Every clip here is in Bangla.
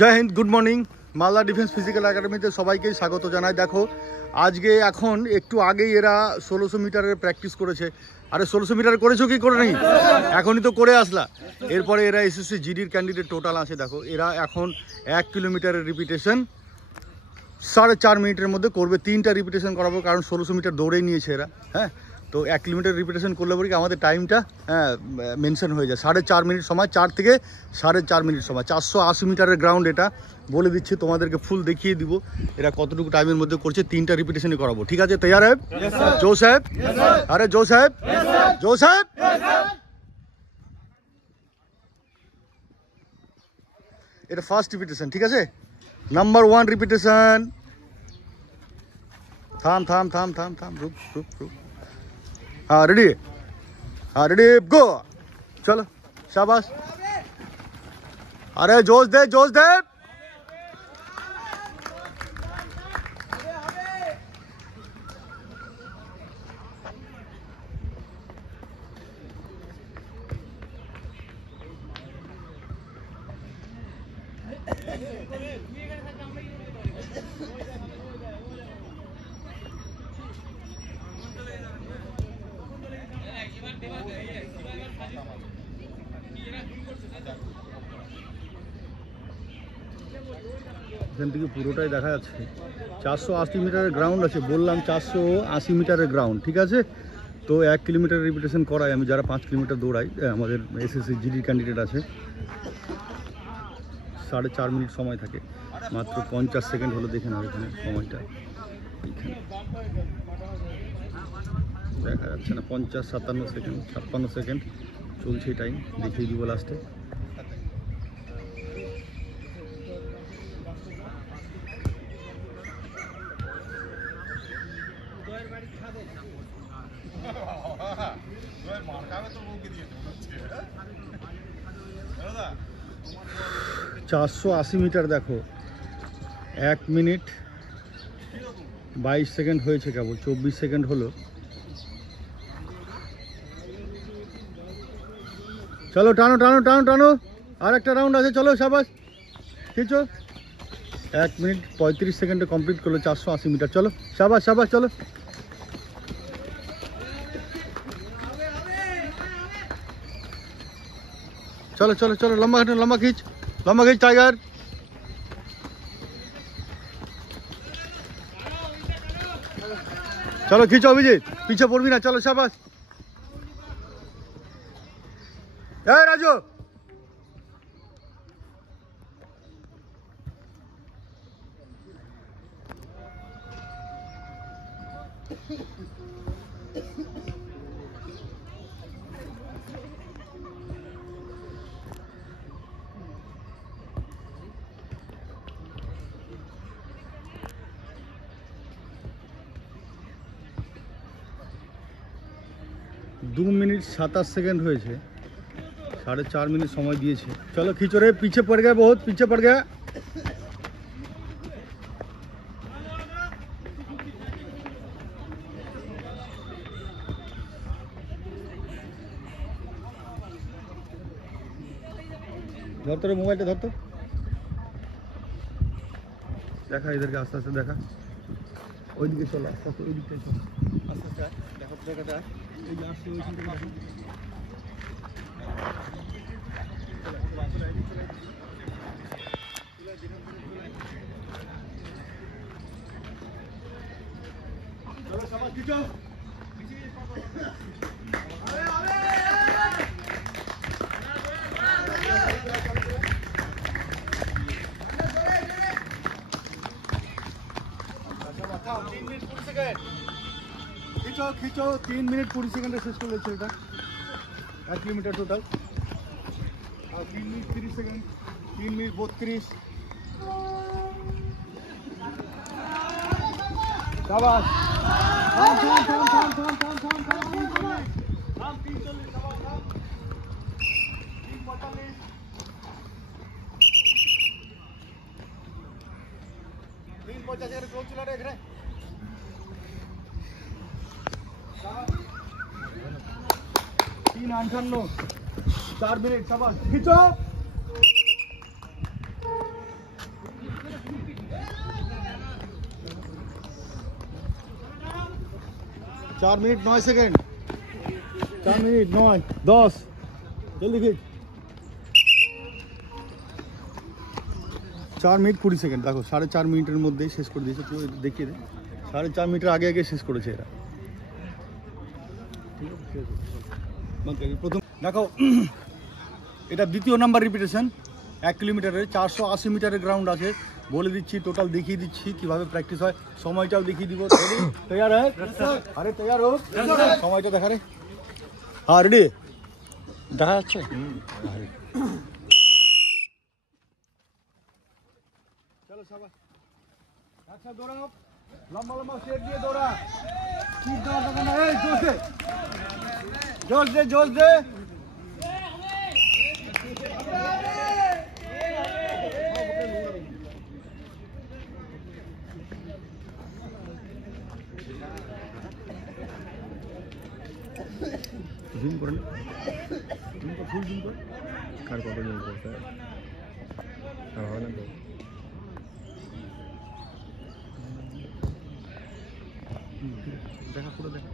जय हिंद, good morning. Malda defence physical एकाडेमीते सबाइके स्वागत जानाई। देखो आज के एखन एकटू आगे एरा 1600 मीटारेर प्रैक्टिस करेছে। अरे 1600 मीटार करेছো कि करे नहीं? एखोनी तो करे आसला। एरपरे एरा एसएससी जिडिर कैंडिडेट टोटाल आछे। देखो एरा एखन 1 किलोमीटारेर रिपिटेशन 4.5 मिनिटेर मध्य करबे। 3टा रिपिटेशन कराबो कारण 1600 मीटार दौड़े निয়েছে एरा। हाँ तो 1 किलोमीटर रिपिटेशन कर ले हमारे टाइमटा मेंशन हो जाए 4.5 मिनट समय। 4 থেকে 4.5 मिनट समय। 480 मीटार ग्राउंड एटा बोले दिच्छी तुम्हादेरके फुल देखिए দিব एरा कतटुकू टाइमेर मध्य करছে। 3टा रिपिटेशन कराबो। ठीक है तैयार है? जो साहेब, अरे जो साहेब, जो साहेब। এটা ফার্স্ট রিপিটেশন। ঠিক আছে, নাম্বার 1 রিপিটেশন। থাম থাম থাম থাম থাম, रुक रुक रुक। हाँ रेडी, हाँ रेडी गो। चलो शाबाश। अरे जोश दे, जोश दे। এখান থেকে পুরোটাই দেখা যাচ্ছে। 480 মিটারের গ্রাউন্ড আছে, বললাম 480 মিটারের গ্রাউন্ড। ঠিক আছে, তো 1 কিলোমিটার রিপিটেশন করাই আমি, যারা 5 কিলোমিটার দৌড়াই। আমাদের এসএসসি জিডি ক্যান্ডিডেট আছে। 4.5 মিনিট সময় থাকে, মাত্র 50 সেকেন্ড হলো। দেখে নাও এখানে সময়টা, এইখানে দেখা যাচ্ছে না? 50, 57 সেকেন্ড, 56 সেকেন্ড চলছে টাইম। দেখিয়ে দিব লাস্টে। चारशो 80 मीटर देखो 1 मिनट 22 सेकेंड হয়েছে, কেবল 24 সেকেন্ড হলো। चलो टानो टानो टानो टानो, और एक राउंड আছে। चलो शाबाश, खींचो। 1 मिनट 35 सेकेंडे कमप्लीट कर लो 480 मीटर। चलो शाबाश शाबाश, चलो। चलो चलो चलो, लंबा लंबा खींच, लंबा खींच टाइगर। चलो खींचो अभिजीत, पीछे पड़ भी ना। चलो शाबाश। ए राजू, दो मिनट 27 सेकेंड হয়েছে। 4.5 मिनट समय दिए। चलो खींचो रे, पीछे पड़ गया, बहुत पीछे पड़ गया। धर तो मोबाइल धर तो, देखा इधर के आस्ते आस्ते देखा। ওইদিকে চলো, আস্তে আস্তে ওইদিকটাই চলো, আস্তে আস্তে দেখো জায়গাটা। এই যে আসছে ওইখান থেকে দেখো। चलो शाबाश, खींचो। अरे अरे 3 मिनट 20 सेकेंड खींचो खींचो। 3 मिनट 20 सेकेंड शेष कर लेছে এটা। 1 किलोमीटर टोटल। और 3 मिनट 30 सेकेंड, 3 मिनट 32। शाबाश। थाम थाम थाम थाम थाम थाम थाम थाम 340। थाम 340। शाबाश थाम 345। 350 এর ক্লোজ চলা রে এখানে। 358, 4 मिनट। शाबाश, खींचो। 4 मिनट 9 सेकेंड, 4 मिनट 9 10, जल्दी खींच। 4 মিনিট 20 সেকেন্ড। দেখো 4.5 মিনিটের মধ্যেই শেষ করে দিয়েছে। তুই দেখিয়ে দে, 4.5 মিনিটের আগে আগে শেষ করেছে এরা। প্রথম দেখো এটা দ্বিতীয় নাম্বার রিপিটেশন, 1 কিলোমিটারের 480 মিটারের গ্রাউন্ড আছে। বলে দিচ্ছি, টোটাল দেখিয়ে দিচ্ছি কিভাবে প্র্যাকটিস হয়, সময়টাও দেখিয়ে দিব। তৈয়ার হয়? আরে তৈয়ার হোক, সময়টা দেখা রে। হ্যাঁ রেডি, দেখা যাচ্ছে। চলো সবাই আচ্ছা দৌড়াও, লম্বা লম্বা স্টেপ দিয়ে দৌড়া। ঠিক দেওয়ার দরকার না, এই জোশ দে, জোশ দে, জোশ দে। জুম করে না, জুম কর, ফুল জুম কর। কার কত জুম করতে হয় আর হয় না তো। দেখা পুরো দেখা,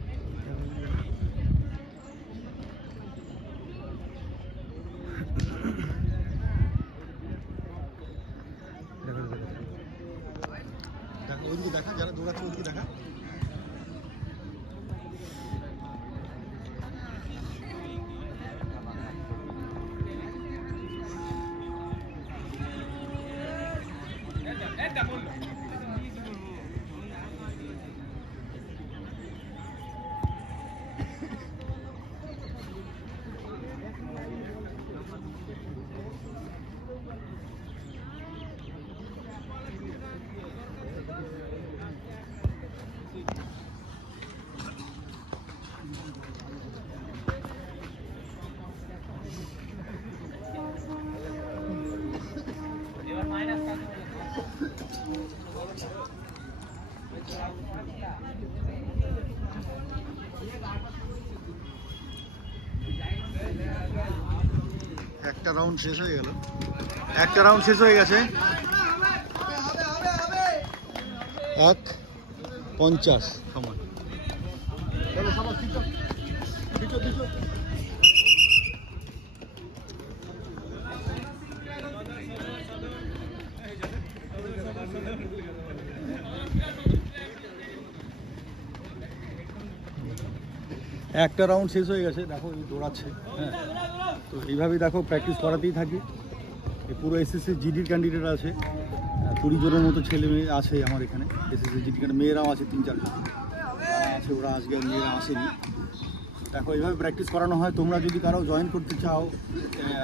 দেখা ওইদিকে দেখা, যারা দৌড়াচ্ছে ওইদিকে দেখা। একটা রাউন্ড শেষ হয়ে গেল, একটা রাউন্ড শেষ হয়ে গেছে। 1:50 সময়। চলো সবাই খিচো খিচো খিচো। একটা রাউন্ড শেষ হয়ে গেছে, দেখো এই দৌড়াচ্ছে। হ্যাঁ, তো এইভাবেই দেখো প্র্যাকটিস করাতেই থাকি। এই পুরো এসএসসি জিডির ক্যান্ডিডেট আছে, 20 জনের মতো ছেলে মেয়ে আছে আমার এখানে। এসএসসি জিডি ক্যান্ডিডেট মেয়েরাও আছে 3-4 জন আছে, ওরা আজকে মেয়েরা আসেনি। দেখো এইভাবে প্র্যাকটিস করানো হয়। তোমরা যদি কারো জয়েন করতে চাও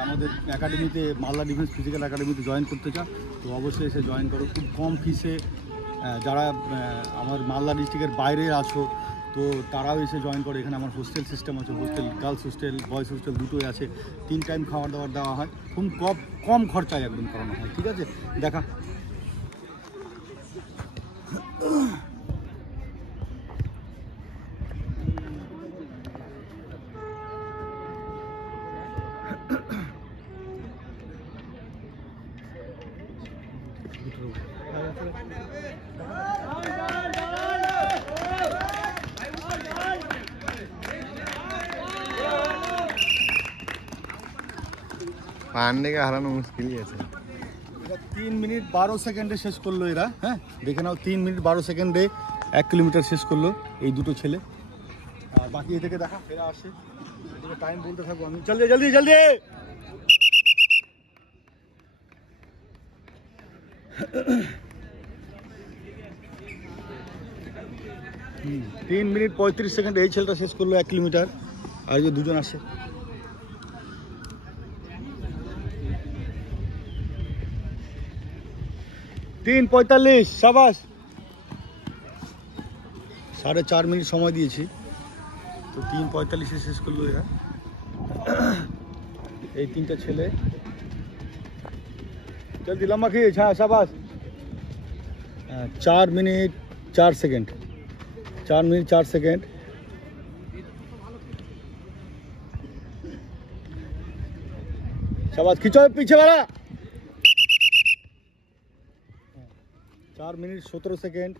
আমাদের একাডেমিতে, মালদা ডিফেন্স ফিজিক্যাল একাডেমিতে জয়েন করতে চাও, তো অবশ্যই এসে জয়েন করো খুব কম ফিসে। যারা আমার মালদা ডিস্ট্রিক্টের বাইরে আছো তো তারাও এসে জয়েন করে। এখানে আমার হোস্টেল সিস্টেম আছে, hostel girls hostel boys hostel দুটোই আছে। 3 টাইম খাবার দাবার দেওয়া হয়, খুব কম খরচায় একদম করানো হয়। ঠিক আছে, দেখা। पांडे का हराना मुश्किल ही है। 3 মিনিট 12 সেকেন্ডে শেষ করলো এরা। হ্যাঁ দেখে নাও, 3 মিনিট 12 সেকেন্ডে 1 কিলোমিটার শেষ করলো এই দুটো ছেলে। আর বাকি এদিকে দেখা, এরা আসে, এদিকে টাইম বলতে থাকবো আমি। জলদি জলদি জলদি। 3 মিনিট 35 সেকেন্ড এই ছেলেটা শেষ করলো 1 কিলোমিটার। আর যে দুজন আসে, तीन 45। शाबाश। 4.5 মিনিট সময় দিয়েছি, তো 3:45 শেষ করলো এরা। এই তিনটা ছেলে। জলদি লম্বা খিচ। হ্যাঁ शाबाश। 4 মিনিট 4 সেকেন্ড, 4 মিনিট 4 সেকেন্ড। शाबाश, खींचो पीछे वाला। 4 मिनट 17 सेकेंड।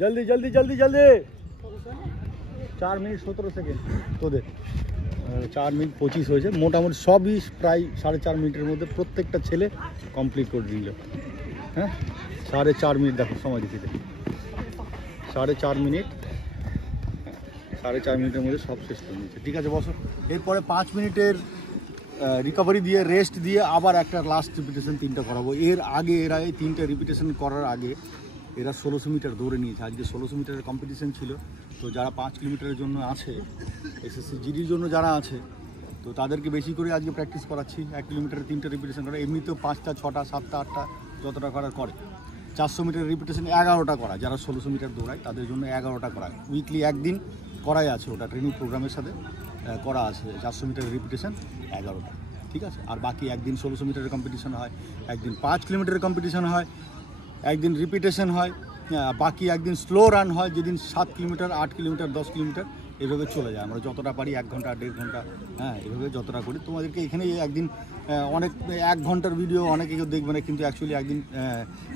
जल्दी जल्दी जल्दी जल्दी। 4 মিনিট 17 সেকেন্ড তোদের, 4 মিনিট 25 হয়েছে। মোটামুটি সবই প্রায় 4.5 মিনিটের মধ্যে প্রত্যেকটা ছেলে কমপ্লিট করে দিল। হ্যাঁ 4.5 মিনিট দেখো সময় দিতে, 4.5 মিনিট, 4.5 মিনিটের মধ্যে সব শেষ করে নিয়েছে। ঠিক আছে বসো। এরপরে 5 মিনিটের রিকভারি দিয়ে রেস্ট দিয়ে আবার একটা লাস্ট রিপিটেশন 3টা করাবো। এর আগে এরা এই 3টে রিপিটেশন করার আগে এরা 1600 মিটার দৌড়ে নিয়েছে। আজকে 1600 মিটারের কম্পিটিশন ছিল। তো যারা 5 কিলোমিটারের জন্য আছে, এসএসসি জিডির জন্য যারা আছে, তো তাদেরকে বেশি করে আজকে প্র্যাকটিস করাচ্ছি। 1 কিলোমিটারে 3টে রিপিটেশন করে, এমনিতেও 5টা 6টা 7টা 8টা যতটা করার করে। 400 মিটার রিপিটেশন 11টা করা, যারা 1600 মিটার দৌড়ায় তাদের জন্য 11টা করা। উইকলি একদিন করাই আছে, ওটা ট্রেনিং প্রোগ্রামের সাথে করা আছে। 400 মিটার রিপিটেশন 11টা, ঠিক আছে। আর বাকি একদিন 1600 মিটারের কম্পিটিশন হয়, একদিন 5 কিলোমিটারের কম্পিটিশন হয়, একদিন রিপিটেশন হয়, বাকি একদিন স্লো রান হয়, যেদিন 7 কিলোমিটার 8 কিলোমিটার 10 কিলোমিটার এভাবে চলে যায়। আমরা যতটা পারি 1 ঘন্টা 1.5 ঘন্টা, হ্যাঁ এভাবে যতটা করি। তোমাদেরকে এখানে একদিন অনেক 1 ঘন্টার ভিডিও অনেকে কেউ দেখবে না, কিন্তু অ্যাকচুয়ালি একদিন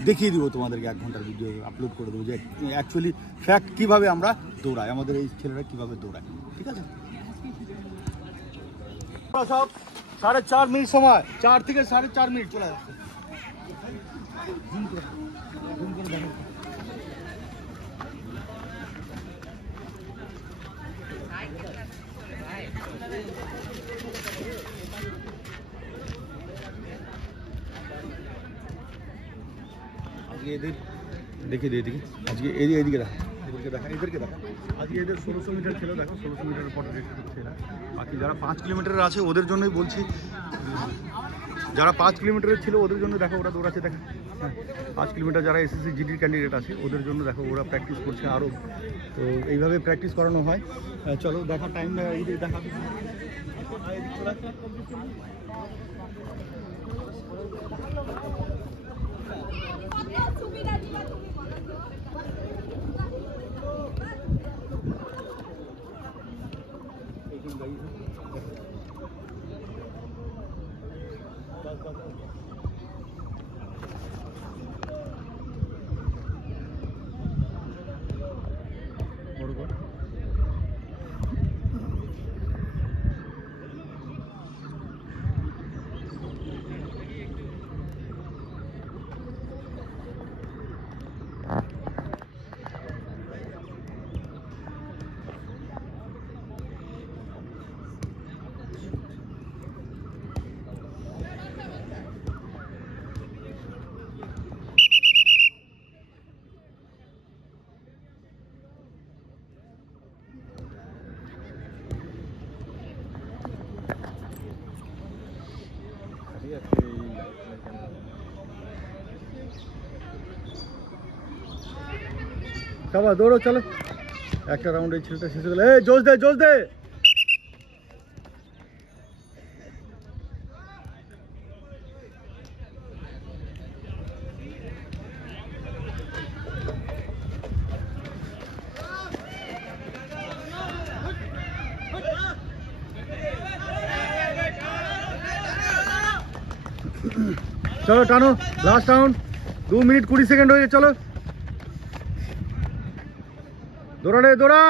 দেখিয়ে দেবো তোমাদেরকে, 1 ঘন্টার ভিডিও আপলোড করে দেবো যে অ্যাকচুয়ালি ফ্যাক্ট কীভাবে আমরা দৌড়াই, আমাদের এই ছেলেরা কীভাবে দৌড়ায়। ঠিক আছে, সব 4.5 মিনিট সময়, 4 থেকে 4.5 মিনিট চলে যাচ্ছে। আজকে এদের দেখে দিয়ে এদিকে, আজকে এদিকে দেখা, এদেরকে দেখা। আজকে এদের 1600 মিটার ছিল, দেখো 1600 মিটারের পরে রেখে দিচ্ছে এরা। বাকি যারা 5 কিলোমিটারের আছে ওদের জন্যই বলছি, যারা 5 কিলোমিটারের ছিল ওদের জন্য দেখো ওরা দৌড়াচ্ছে। দেখা, হ্যাঁ 5 কিলোমিটার যারা এসএসসি জিডির ক্যান্ডিডেট আছে ওদের জন্য দেখো ওরা প্র্যাকটিস করছে আরও। তো এইভাবে প্র্যাকটিস করানো হয়। চলো দেখা, টাইম এইদিকে দেখা। সবাই দৌড়ো, চলো একটা রাউন্ড এই ছেলেটা শেষ হয়ে গেল। এই জোশ দে, জোশ দে। চলো টানো, লাস্ট রাউন্ড, 2 মিনিট 20 সেকেন্ড হয়েছে। চলো দৌড়া রে, দৌড়া।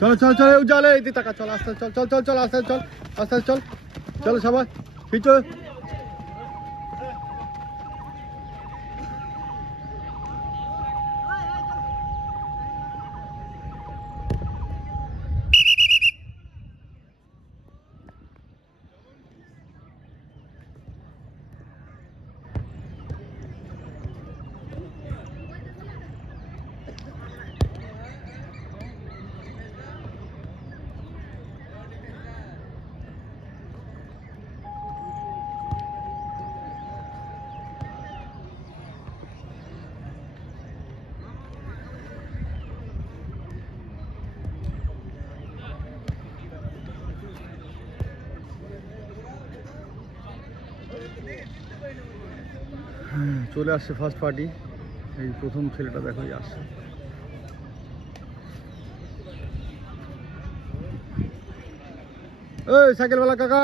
চলো চলো চলো, উজালে এই টাকা, চল আস্তে, চল চল চল চল আস্তে, চল আস্তে চল, চলো সবাই পিছু। চলে আসছে ফার্স্ট পার্টি। এই প্রথম ছেলেটা দেখো আসছে। এই সাইকেলওয়ালা কাকা,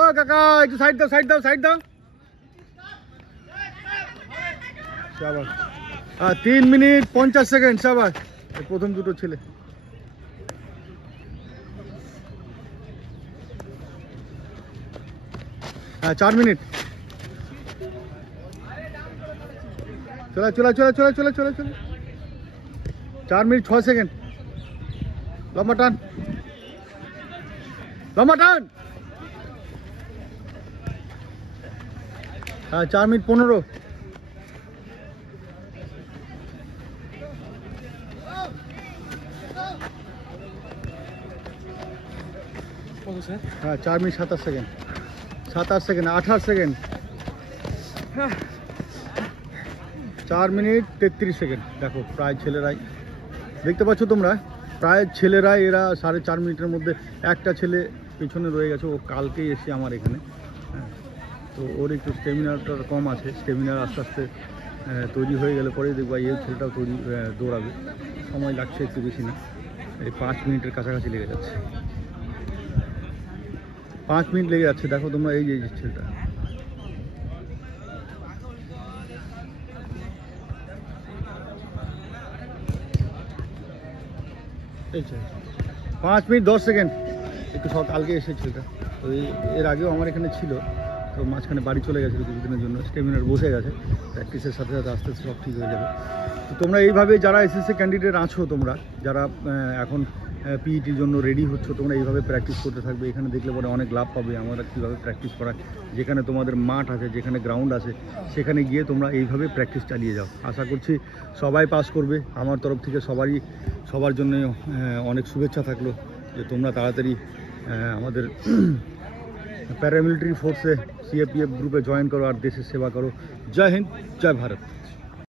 ও কাকা একটু সাইড দাও সাইড দাও সাইড দাও শাবাশ 3 মিনিট 50 সেকেন্ড শাবাশ প্রথম দুটো ছেলে হ্যাঁ 4 মিনিট চলো চলো চলো চলো চলো চলো চলো 4 মিনিট 6 সেকেন্ড লম্বা টান লম্বা টান হ্যাঁ 4 মিনিট 15 হ্যাঁ 4 minute 27 second 27 second 28 second 4 minute 33 second দেখো প্রায় ছেলেরাই দেখতে পাচ্ছ তোমরা প্রায় ছেলেরাই এরা 4.5 মিনিটের মধ্যে একটা ছেলে পিছনে রয়ে গেছে ও কালকেই এসে আমার এখানে হ্যাঁ তো ওর একটু স্টেমিনারটা কম আছে স্টেমিনার আস্তে আস্তে তৈরি হয়ে গেলে পরেই দেখবো এই ছেলেটাও তৈরি দৌড়াবে সময় লাগছে একটু বেশি না এই 5 মিনিটের কাছাকাছি লেগে যাচ্ছে 5 মিনিট লেগে যাচ্ছে দেখো তোমরা এই যে ছেলেটা এই 5 মিনিট 10 সেকেন্ড একটু কালকে এসেছিল এটা তো এর আগেও আমার এখানে ছিল তো মাঝখানে বাড়ি চলে গেছিলো কিছুদিনের জন্য স্টেমিনার বসে গেছে প্র্যাকটিসের সাথে সাথে আস্তে আস্তে সব ঠিক হয়ে যাবে তো তোমরা এইভাবে যারা এসএসসি ক্যান্ডিডেট আছো তোমরা যারা এখন পিইটির জন্য রেডি হচ্ছ তোমরা এইভাবে প্র্যাকটিস করতে থাকবে এখানে দেখলে পরে অনেক লাভ পাবে আমরা কীভাবে প্র্যাকটিস করা যেখানে তোমাদের মাঠ আছে যেখানে গ্রাউন্ড আছে সেখানে গিয়ে তোমরা এইভাবে প্র্যাকটিস চালিয়ে যাও আশা করছি সবাই পাস করবে আমার তরফ থেকে সবার জন্য অনেক শুভেচ্ছা থাকলো যে তোমরা তাড়াতাড়ি আমাদের প্যারামিলিটারি ফোর্সে সিএপিএফ গ্রুপে জয়েন করো আর দেশের সেবা করো জয় হিন্দ জয় ভারত